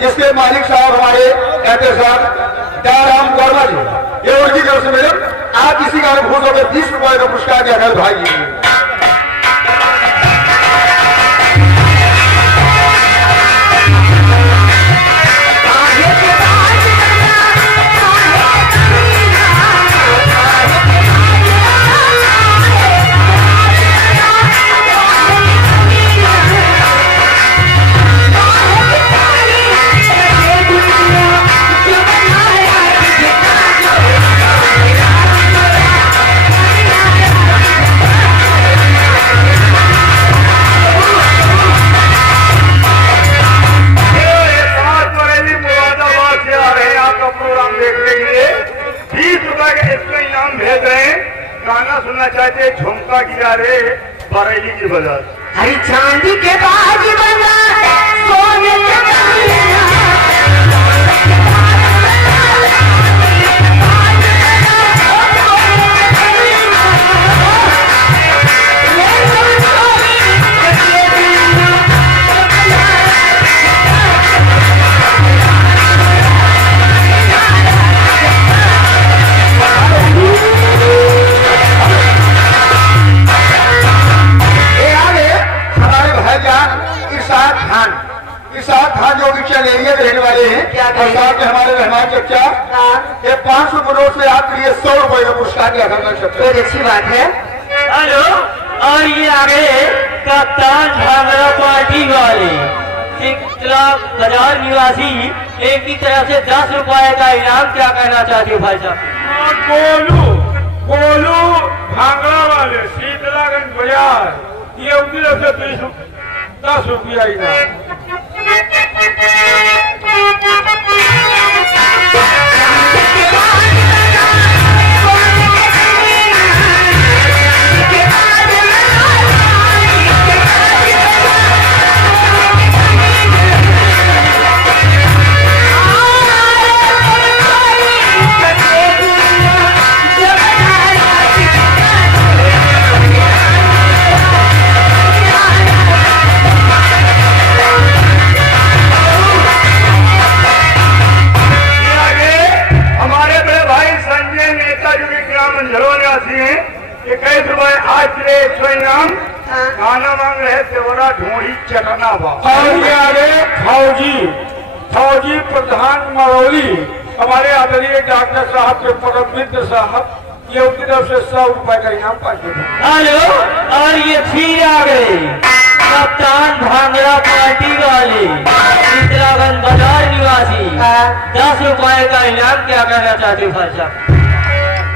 जिसके मालिक साहब हमारे कहते साहब दयाराम वर्मा जी, ये उनकी तरफ से मैडम आप इसी का घोष होकर 20 रुपए का पुरस्कार दिया है भाई जी। गाना सुनना चाहते झुमका गिरा रे बरेली की बाजार, हरी चांदी के बाज बना सोने के खान जो विचल एरिया में रहने वाले हैं और साथ में हमारे रहमान चचा, ये 500 करोड़ से आपके लिए 100 रुपए का पुरस्कार दिया करना सकते हैं। अच्छी बात है। हेलो, और ये आगे कप्तान भांगड़ा पार्टी वाले बाजार निवासी एक की तरफ से 10 रुपए का इनाम, क्या कहना चाहते हो भाई साहब? गोलू भांगड़ा वाले शीतलागंज बाजार, ये उनकी तरफ से 10 रुपया इनाम। गाना मांग रहे थे बड़ा ढोड़ी चटना फौजी प्रधान मरौली, हमारे आदरणीय डॉक्टर साहब के परम मित्र साहब, ये उनकी तरफ से 100 रुपए का इनाम पाते थे। हेलो, और ये फिर आ गए कप्तान भांगड़ा पार्टी वाले शीतलागंज बाजार निवासी 10 रुपए का इनाम, क्या कहना चाहते हो भाई साहब?